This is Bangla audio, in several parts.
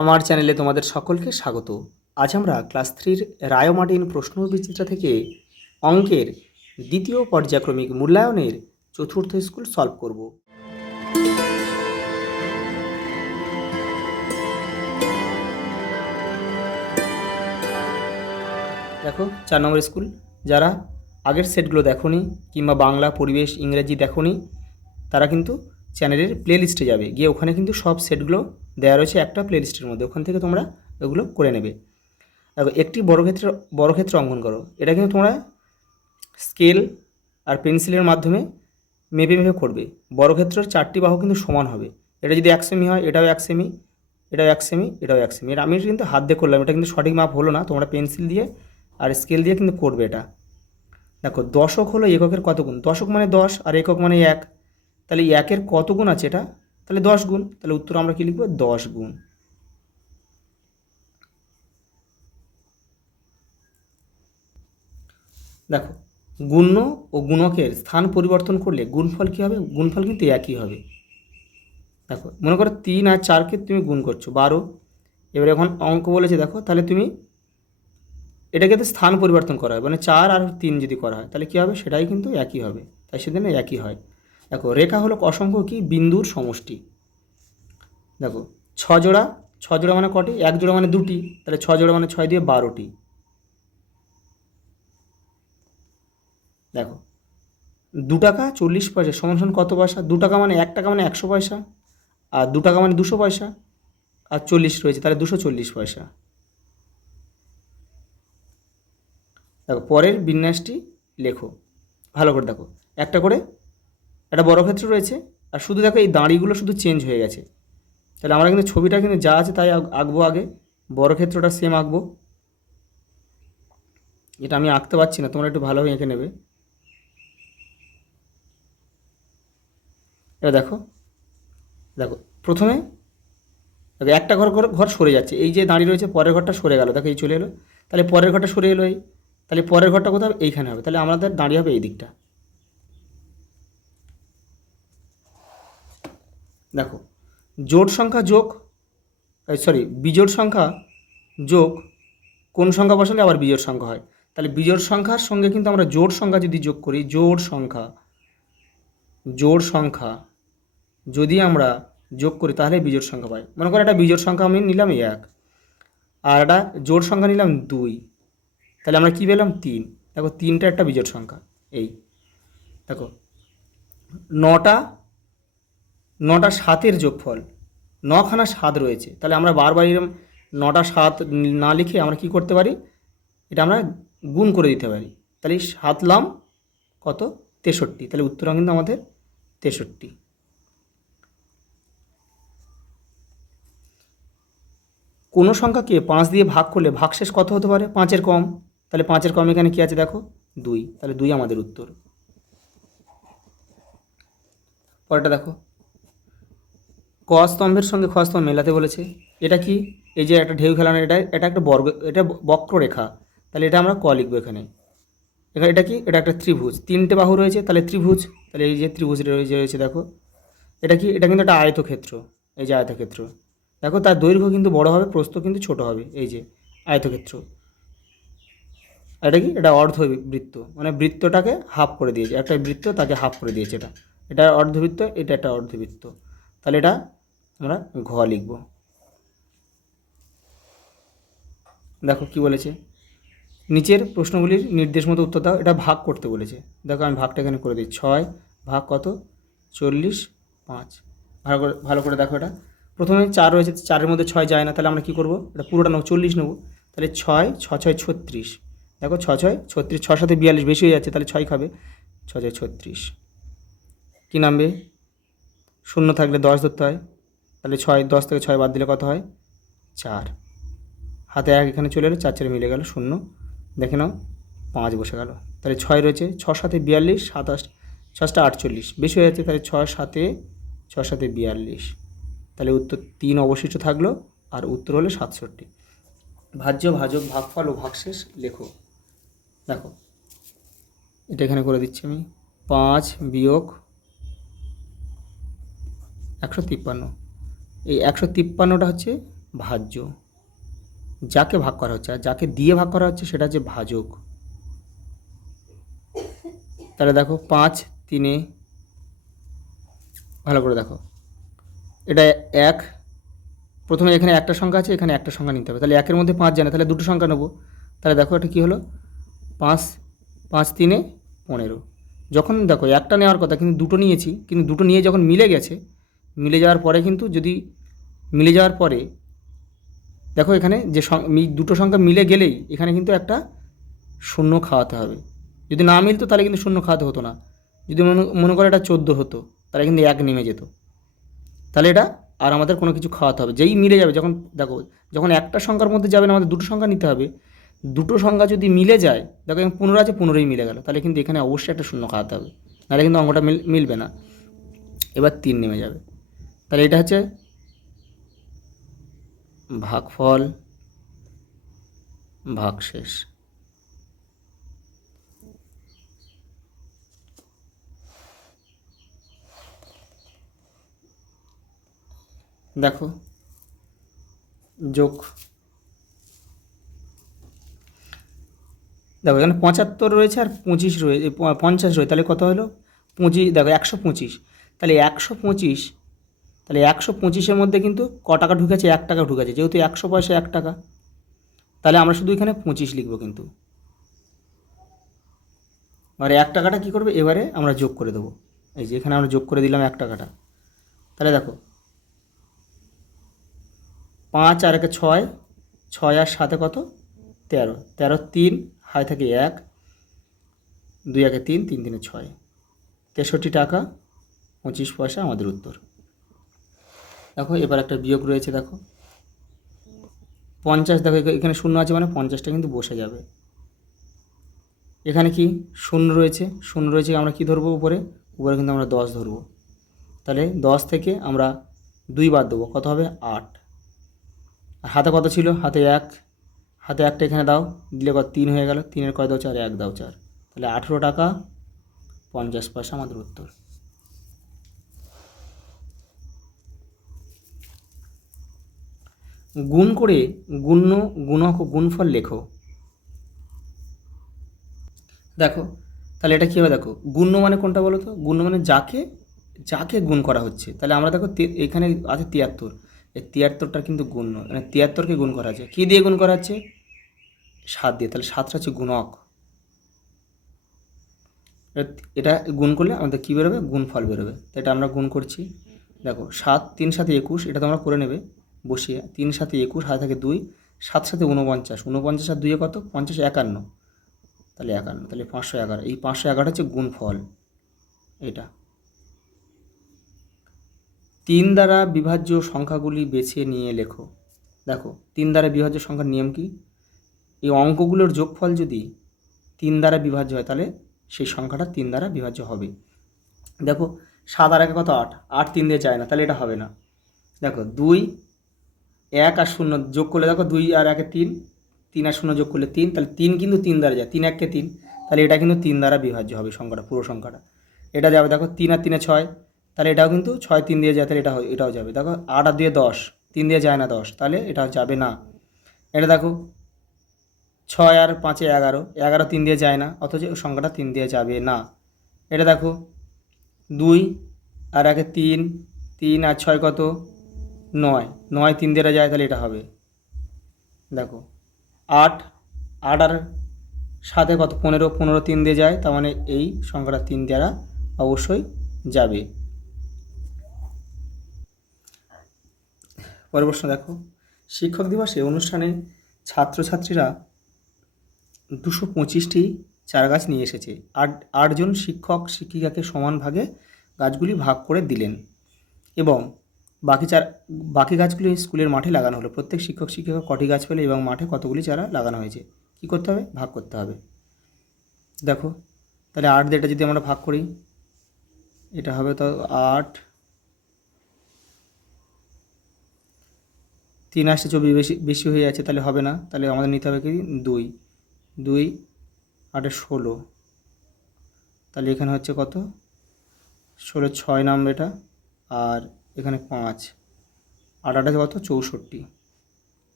আমার চ্যানেলে তোমাদের সকলকে স্বাগত। আজ আমরা ক্লাস 3 রায় মার্টিন প্রশ্নবিচিত্রা থেকে অঙ্কের দ্বিতীয় পর্যায়ক্রমিক মূল্যায়নের চতুর্থ স্কুল সলভ করব। দেখো 4 নম্বর স্কুল, যারা আগের সেটগুলো দেখোনি কিংবা বাংলা, পরিবেশ, ইংরেজি দেখোনি, তারা কিন্তু চ্যানেলের প্লে লিস্টে যাবে, গিয়ে ওখানে কিন্তু সব সেটগুলো দেওয়া রয়েছে একটা প্লে লিস্টের মধ্যে, ওখান থেকে তোমরা ওগুলো করে নেবে। দেখো একটি বর্গক্ষেত্র অঙ্কন করো। এটা কিন্তু তোমরা স্কেল আর পেন্সিলের মাধ্যমে মেপে মেপে করবে। বর্গক্ষেত্রের 4টি বাহু কিন্তু সমান হবে। এটা যদি 1 সেমি হয়, এটাও 1 সেমি, এটাও 1 সেমি, এটাও 1 সেমি। এটা আমি কিন্তু হাত দিয়ে করলাম, এটা কিন্তু সঠিক মাপ হলো না, তোমরা পেন্সিল দিয়ে আর স্কেল দিয়ে কিন্তু করবে এটা। দেখো দশক হলো এককের কত গুণ? দশক মানে 10 আর একক মানে 1, তাহলে 1-এর কত গুণ আছে এটা? তাহলে 10 গুণ। তাহলে উত্তর আমরা কী লিখব? 10 গুণ। দেখো গুণ্য ও গুণকের স্থান পরিবর্তন করলে গুণফল কী হবে? গুণফল কিন্তু একই হবে। দেখো মনে করো 3 আর 4কে তুমি গুণ করছো 12, এবার এখন অঙ্ক বলেছে দেখো, তাহলে তুমি এটাকে তো স্থান পরিবর্তন করা হয়, মানে 4 আর 3 যদি করা হয় তাহলে কী হবে? সেটাই কিন্তু একই হবে, তাই সেদিন একই হয়। দেখো রেখা হলো অসংখ্য কি বিন্দুর সমষ্টি। দেখো 6 জোড়া, 6 জোড়া মানে কটি? 1 জোড়া মানে 2টি, তাহলে 6 জোড়া মানে 6 দিয়ে 12টি। দেখো 2 টাকা 40 পয়সা সমান সমান কত পয়সা? 2 টাকা মানে 1 টাকা মানে 100 পয়সা, আর 2 টাকা মানে 200 পয়সা, আর 40 রয়েছে তাহলে 240 পয়সা। দেখো পরের বিন্যাসটি লেখো, ভালো করে দেখো। একটা করে একটা বর্গক্ষেত্র রয়েছে, আর শুধু দেখো এই দাঁড়িগুলো শুধু চেঞ্জ হয়ে গেছে। তাহলে আমরা কিন্তু ছবিটা কিন্তু যা আছে তাই আঁকবো। আগে বর্গক্ষেত্রটা সেম আঁকবো। এটা আমি আঁকতে পারছি না, তোমরা একটু ভালোভাবে এঁকে নেবে। এবার দেখো, দেখো প্রথমে দেখো একটা ঘর সরে যাচ্ছে, এই যে দাঁড়িয়ে রয়েছে পরের ঘরটা সরে গেল, দেখো এই চলে এলো, তাহলে পরের ঘরটা সরে এলো এই, তাহলে পরের ঘরটা কোথাও এইখানে হবে, তাহলে আমাদের দাঁড়িয়ে হবে এই দিকটা। দেখো জোড় সংখ্যা যোগ, বিজোড় সংখ্যা যোগ কোন সংখ্যা বসালে আবার বিজোড় সংখ্যা হয়? তাহলে বিজোড় সংখ্যার সঙ্গে কিন্তু আমরা জোড় সংখ্যা যদি যোগ করি, জোড় সংখ্যা যদি আমরা যোগ করি তাহলে বিজোড় সংখ্যা পাই। মনে করো একটা বিজোড় সংখ্যা আমি নিলাম 1, আর একটা জোড় সংখ্যা নিলাম 2, তাহলে আমরা কী পেলাম? 3। দেখো 3টা একটা বিজোড় সংখ্যা। এই দেখো 9টা 7-এর যোগফল, 9খানা 7 রয়েছে, তাহলে আমরা বারবার এরকম 9টা 7 না লিখে আমরা কি করতে পারি? এটা আমরা গুণ করে দিতে পারি। তাহলে 7 লাম কত? 63, তাহলে উত্তর কিন্তু আমাদের 63। কোনো সংখ্যাকে 5 দিয়ে ভাগ করলে ভাগশেষ কত হতে পারে? 5-এর কম, তাহলে 5-এর কম এখানে কী আছে দেখো? 2, তাহলে 2 আমাদের উত্তর। পরেরটা দেখো, ক স্তম্ভের সঙ্গে খ স্তম্ভ মেলাতে বলেছে। এটা কি? এই যে একটা ঢেউ খেলানো, এটা একটা এটা বক্ররেখা, তাহলে এটা আমরা ক লিখবো এখানে। এখানে এটা কি? এটা একটা ত্রিভুজ, 3টে বাহু রয়েছে, তাহলে ত্রিভুজ, তাহলে এই যে ত্রিভুজ রয়েছে দেখো। এটা কি? এটা কিন্তু একটা আয়তক্ষেত্র, এই যে আয়তক্ষেত্র। দেখো তার দৈর্ঘ্য কিন্তু বড় হবে, প্রস্থ কিন্তু ছোট হবে, এই যে আয়তক্ষেত্র। এটা কি? এটা অর্ধবৃত্ত, মানে বৃত্তটাকে হাফ করে দিয়েছে, একটা বৃত্ত তাকে হাফ করে দিয়েছে। এটা অর্ধবৃত্ত, এটা একটা অর্ধবৃত্ত, তাহলে এটা আমরা ঘ লিখব। দেখো কি বলেছে, নিচের প্রশ্নগুলির নির্দেশ মতো উত্তর দাও। এটা ভাগ করতে বলেছে, দেখো আমি ভাগটা এখানে করে দিই। 6 ভাগ কত? 40, 5। ভালো করে দেখো, এটা প্রথমে 4 রয়েছে, 4-এর মধ্যে 6 যায় না, তাহলে আমরা কী করবো? এটা পুরোটা নেবো, 40 নেবো, তাহলে 6 6 6 36। দেখো 6 6 36, 6 7 42 বেশি হয়ে যাচ্ছে, তাহলে 6 খাবে, 6 6 36। কী নামবে? শূন্য থাকলে 10 ধরতে হয়, তাহলে 10 থেকে 6 বাদ দিলে কত হয়? 4। হাতে 1 এখানে চলে এলো, 4 4 মিলে গেল 0, দেখে নাও 5 বসে গেল। তাহলে 6 রয়েছে, 6 7 42, 27, 6 48 বেশি হয়ে যাচ্ছে, তাহলে 6 7 42, তাহলে উত্তর 3 অবশিষ্ট থাকলো, আর উত্তর হলো 67। ভাজ্য, ভাজক, ভাগফল ও ভাগশেষ লেখো। দেখো এটা এখানে করে দিচ্ছি আমি। 5 বিয়োগ 153, এই 153টা হচ্ছে ভাজ্য, যাকে ভাগ করা হচ্ছে, আর যাকে দিয়ে ভাগ করা হচ্ছে সেটা হচ্ছে ভাজক। তাহলে দেখো 5 3, ভালো করে দেখো, এটা 1, প্রথমে এখানে একটা সংখ্যা আছে, এখানে একটা সংখ্যা নিতে হবে, তাহলে 1-এর মধ্যে 5 জানে, তাহলে দুটো সংখ্যা নেবো। তাহলে দেখো এটা কী হলো, 5 5 3 15। যখন দেখো একটা নেওয়ার কথা কিন্তু দুটো নিয়েছি, কিন্তু দুটো নিয়ে যখন মিলে গেছে, মিলে যাওয়ার পরে কিন্তু যদি মিলে যাওয়ার পরে দেখো এখানে যে দুটো সংখ্যা মিলে গেলেই এখানে কিন্তু একটা শূন্য খাওয়াতে হবে। যদি না মিলতো তাহলে কিন্তু শূন্য খাওয়াতে হতো না। যদি মনে করো এটা 14 হতো, তাহলে কিন্তু 1 নেমে যেত। তাহলে এটা আর আমাদের কোনো কিছু খাওয়াতে হবে, যেই মিলে যাবে, যখন দেখো যখন একটা সংখ্যার মধ্যে যাবে না, আমাদের দুটো সংখ্যা নিতে হবে। দুটো সংখ্যা যদি মিলে যায়, দেখো এখানে 15 আছে, 15ই মিলে গেল, তাহলে কিন্তু এখানে অবশ্যই একটা শূন্য খাওয়াতে হবে, নাহলে কিন্তু অঙ্কটা মিলবে না। এবার 3 নেমে যাবে। তাহলে এটা হচ্ছে ভাগফল ভাগশেষ। দেখো যোগ, দেখো এখানে 75 রয়েছে আর 25 রয়েছে, 50 রয়েছে, তাহলে কত হলো 25, দেখো 125, তাহলে 125, তাহলে 125-এর মধ্যে কিন্তু ক টাকা ঢুকেছে, 1 টাকা ঢুকেছে, যেহেতু 100 পয়সা 1 টাকা, তাহলে আমরা শুধু এখানে 25 লিখবো কিন্তু। আর 1 টাকাটা কী করবে, এবারে আমরা যোগ করে দেবো, এই যে এখানে আমরা যোগ করে দিলাম 1 টাকাটা। তাহলে দেখো 5 আর 1 6, 6 আর 7 কত 13, 13 3 হাই থাকে 1, 2 1 3, 3 3 6, 63 টাকা 25 পয়সা আমাদের উত্তর। দেখো এবার একটা বিয়োগ রয়েছে, দেখো 50, দেখো এখানে শূন্য আছে মানে 50টা কিন্তু বসে যাবে। এখানে কি শূন্য রয়েছে, শূন্য রয়েছে, আমরা কি ধরবো উপরে, উপরে কিন্তু আমরা 10 ধরবো। তাহলে 10 থেকে আমরা 2 বাদ দেবো, কত হবে 8। আর হাতে কত ছিল, হাতে 1, হাতে 1টা এখানে দাও, দিলে কত 3 হয়ে গেল, 3-এর কয় দাও 4, 1 দাও 4, তাহলে 18 টাকা 50 পয়সা আমাদের উত্তর। গুণ করে গুণক ও গুণফল লেখো। দেখো তাহলে এটা কী হবে, দেখো গুণ্য মানে কোনটা বলো তো, গুণ্য মানে যাকে যাকে গুণ করা হচ্ছে। তাহলে আমরা দেখো এখানে আছে 73, এই 73টা কিন্তু গুণ্য, মানে 73কে গুণ করা আছে, কী দিয়ে গুণ করা হচ্ছে, 7 দিয়ে, তাহলে 7টা হচ্ছে গুণক। এটা গুণ করলে আমাদের কী বেরোবে, গুণফল বেরোবে। তো এটা আমরা গুণ করছি, দেখো 7 3 7 21, এটা তোমরা করে নেবে বসিয়ে, 3 7 21, হাতে থাকে 2, 7 7 49, 49 আর 2 কত 50, 51, তাহলে 51, তাহলে 511, এই 511 হচ্ছে গুণফল। এটা 3 দ্বারা বিভাজ্য সংখ্যাগুলি বেছে নিয়ে লেখো। দেখো 3 দ্বারা বিভাজ্য সংখ্যার নিয়ম কি, এই অঙ্কগুলোর যোগফল যদি 3 দ্বারা বিভাজ্য হয় তাহলে সেই সংখ্যাটা 3 দ্বারা বিভাজ্য হবে। দেখো 7 আর 1 কত 8, 8 3 দিয়ে যায় না, তাহলে এটা হবে না। দেখো 2 1 আর 0 যোগ করলে, দেখো 2 আর 1 3, 3 আর 0 যোগ করলে 3, তাহলে 3 কিন্তু 3 দ্বারা যায়, 3 1 3, তাহলে এটা কিন্তু 3 দ্বারা বিভাজ্য হবে সংখ্যাটা, পুরো সংখ্যাটা। এটা যাবে, দেখো 3 আর 3 6, তাহলে এটাও কিন্তু 6 3 দিয়ে যায়, তাহলে এটাও যাবে। দেখো 8 আর 2 10, 3 দিয়ে যায় না 10, তাহলে এটা যাবে না। এটা দেখো 6 আর 5 11, 11 3 দিয়ে যায় না, অথচ সংখ্যাটা 3 দিয়ে যাবে না। এটা দেখো 2 আর 1 3, 3 আর 6 কত 9, 9 3 দিয়ে যায়, তাহলে এটা হবে। দেখো 8, 8 আর 7 কত 15, 15 3 দিয়ে যায়, তার মানে এই সংখ্যাটা 3 দ্বারা অবশ্যই যাবে। পরের প্রশ্ন দেখো, শিক্ষক দিবসে অনুষ্ঠানে ছাত্রছাত্রীরা 225টি চারা গাছ নিয়ে এসেছে। 8জন শিক্ষক শিক্ষিকাকে সমান ভাগে গাছগুলি ভাগ করে দিলেন এবং বাকি গাছগুলি স্কুলের মাঠে লাগানো হলো। প্রত্যেক শিক্ষক শিক্ষিকা কটি গাছ পেলে এবং মাঠে কতগুলি চারা লাগানো হয়েছে, কী করতে হবে, ভাগ করতে হবে। দেখো তাহলে 8 দিয়ে এটা যদি আমরা ভাগ করি, এটা হবে তো 8, 3 আসছে 24, বেশি হয়ে যাচ্ছে, তাহলে হবে না, তাহলে আমাদের নিতে হবে কি 2, 2 8 16, তাহলে এখানে হচ্ছে কত 16, 6 নামবে এটা, আর এখানে 5, 8 8 কত 64,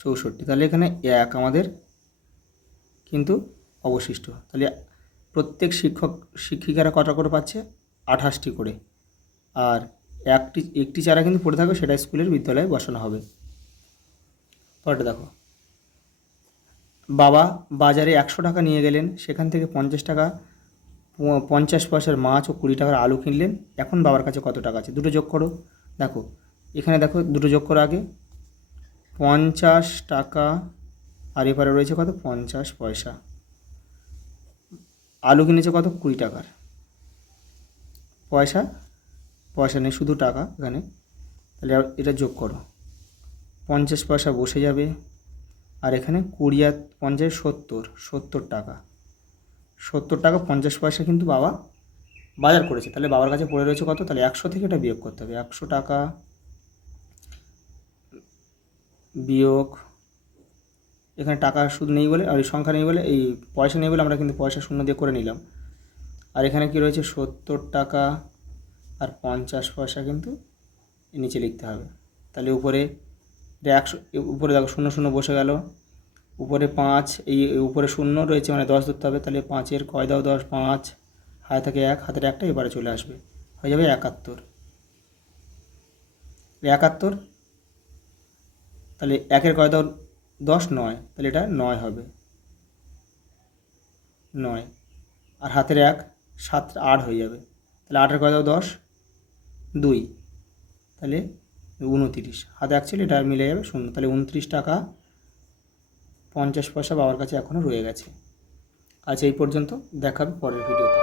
64, তাহলে এখানে 1 আমাদের কিন্তু অবশিষ্ট। তাহলে প্রত্যেক শিক্ষিকারা কটা করে পাচ্ছে? 28টি করে। আর একটি চারা কিন্তু পড়ে থাকবে, সেটা স্কুলের বিদ্যালয়ে বসানো হবে। পরেরটা দেখো, বাবা বাজারে 100 টাকা নিয়ে গেলেন, সেখান থেকে 50 টাকা 50 পয়সার মাছ ও 20 টাকার আলু কিনলেন। এখন বাবার কাছে কত টাকা আছে? দুটো যোগ করো। দেখো এখানে দেখো দুটো যোগ করো আগে। 50 টাকা আর এপারে রয়েছে কত? 50 পয়সা। আলু কিনেছে কত? 20 টাকার। পয়সা নেই, শুধু টাকা এখানে। তাহলে এটা যোগ করো। 50 পয়সা বসে যাবে, আর এখানে 20 আর 50 70 টাকা। 70 টাকা 50 পয়সা কিন্তু বাবা বাজার করেছে। তাহলে বাবার কাছে পড়ে রয়েছে কত? তাহলে 100 থেকে এটা বিয়োগ করতে হবে। 100 টাকা বিয়োগ, এখানে টাকা শুধু নেই বলে, আর এই সংখ্যা নেই বলে, এই পয়সা নেই বলে আমরা কিন্তু পয়সা শূন্য দিয়ে করে নিলাম। আর এখানে কি রয়েছে? 70 টাকা আর 50 পয়সা কিন্তু নিচে লিখতে হবে। তাহলে উপরে 100, উপরে দেখো 0 0 বসে গেল, উপরে 5, এই উপরে 0 রয়েছে মানে 10 ধরতে হবে। তাহলে 5-এর কয় দাও? 10, 5 হাতে থাকে 1, হাতের একটা এবারে চলে আসবে, হয়ে যাবে 71। 71, তাহলে 1-এর কয় দাও? 10, 9, তাহলে এটা 9 হবে, 9। আর হাতের 1, 7, 8 হয়ে যাবে। তাহলে 8-এর কয় দাও? 10, 2, তাহলে 29। হাতে 1 ছিল, এটা মিলে যাবে 0। তাহলে 29 টাকা 50 পয়সা বাবার কাছে এখনও রয়ে গেছে। আচ্ছা, এই পর্যন্ত, দেখাবে পরের ভিডিওতে।